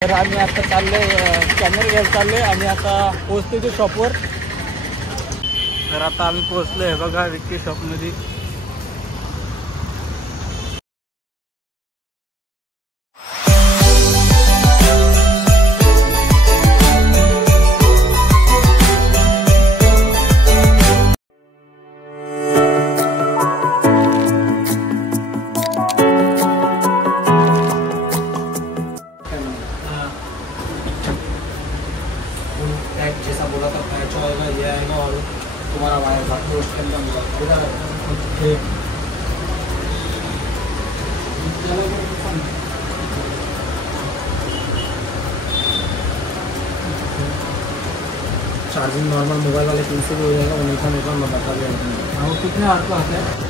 तर आम्ही आता चाललोय कॅमेरा घ्यायला चाललोय आणि आता पोहोचतोय ते शॉपवर। तर आता आम्ही पोहोचलोय बघा विक्की शॉपमध्ये। जैसा बोला था पैच आएगा ये आएगा और तुम्हारा वायर का पोस्ट के अंदर पूरा चार्जिंग नॉर्मल मोबाइल वाले पिन से भी हो जाएगा। उन्नीसा मैं बता दिया। और कितने आर को आता है?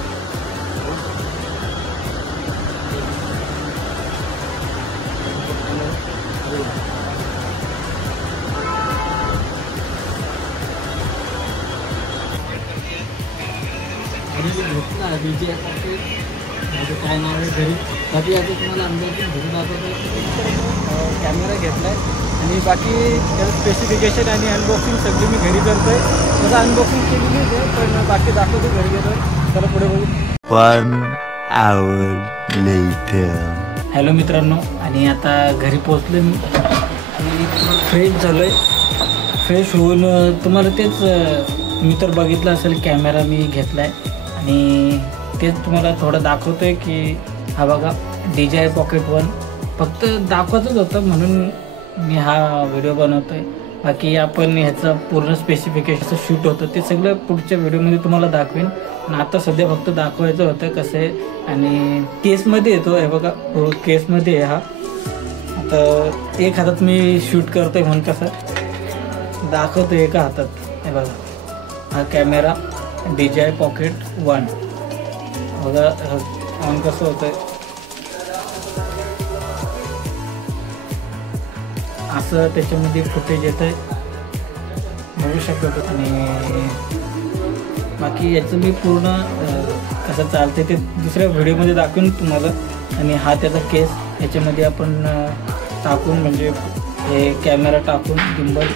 डीजे काय नाव आहे घरी बाकी आता तुम्हाला अनबॉक्सिंग घरी दाखवतो। कॅमेरा घेतलाय आणि बाकी स्पेसिफिकेशन आणि अनबॉक्सिंग सगळी मी घरी करतोय। माझं अनबॉक्सिंग केलेली आहे पण बाकी दाखवतो घरी घेतोय। चला पुढे बघू। 1 hour later. हॅलो मित्रांनो, आणि आता घरी पोहोचले मी आणि फ्रेश झालोय। फ्रेश होऊन तुम्हाला तेच मी तर बघितलं असेल कॅमेरा मी घेतलाय आणि तेच तुम्हाला थोडं दाखवतोय की हा बघा DJI Pocket 1 फक्त दाखवतच होतं म्हणून मी हा व्हिडिओ बनवतोय। बाकी आपण ह्याचं पूर्ण स्पेसिफिकेशन शूट होतं ते सगळं पुढच्या व्हिडिओमध्ये तुम्हाला दाखवेन। आणि आता सध्या फक्त दाखवायचं होतं कसं आहे आणि केसमध्ये येतो हे बघा केसमध्ये आहे हा। आता एक हातात मी शूट करतोय म्हणून कसं दाखवतो एका हातात हे बघा हा कॅमेरा DJI Pocket 1 बघा ऑन कसं होतंय असं त्याच्यामध्ये फुटेज येत आहे बघू शकतो। आणि बाकी याचं मी पूर्ण कसं चालतं ते दुसऱ्या व्हिडिओमध्ये दाखवून तुम्हाला। आणि हा त्याचा केस याच्यामध्ये आपण टाकून म्हणजे हे कॅमेरा टाकून गिम्बल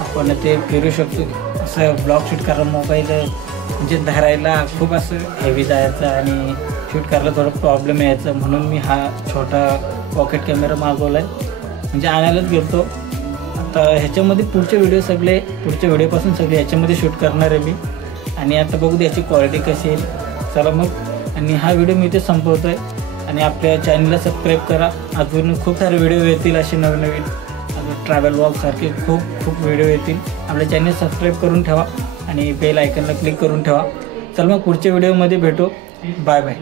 आपण ते फिरू शकतो। असं ब्लॉग शूट करायला मोबाईल म्हणजे धरायला खूप असं हेवी जायचं आणि शूट करायला थोडं प्रॉब्लेम यायचं म्हणून मी हा छोटा पॉकेट कॅमेरा मागवला आहे म्हणजे आणायलाच गेलो। आता ह्याच्यामध्ये पुढचे व्हिडिओपासून सगळे ह्याच्यामध्ये शूट करणार आहे मी। आणि आता बघू याची क्वालिटी कशी येईल। चला मग, आणि हा व्हिडिओ मी इथे संपवतो आहे आणि आपल्या चॅनलला सबस्क्राईब करा। अजून खूप सारे व्हिडिओ येतील असे नवीन ट्रॅव्हल व्लॉग सारखे खूप व्हिडिओ येतील। आपल्या चॅनल सबस्क्राईब करून ठेवा आणि बेल आयकॉनला क्लिक करून ठेवा। चल मग पुढच्या व्हिडिओमध्ये भेटू। Bye bye.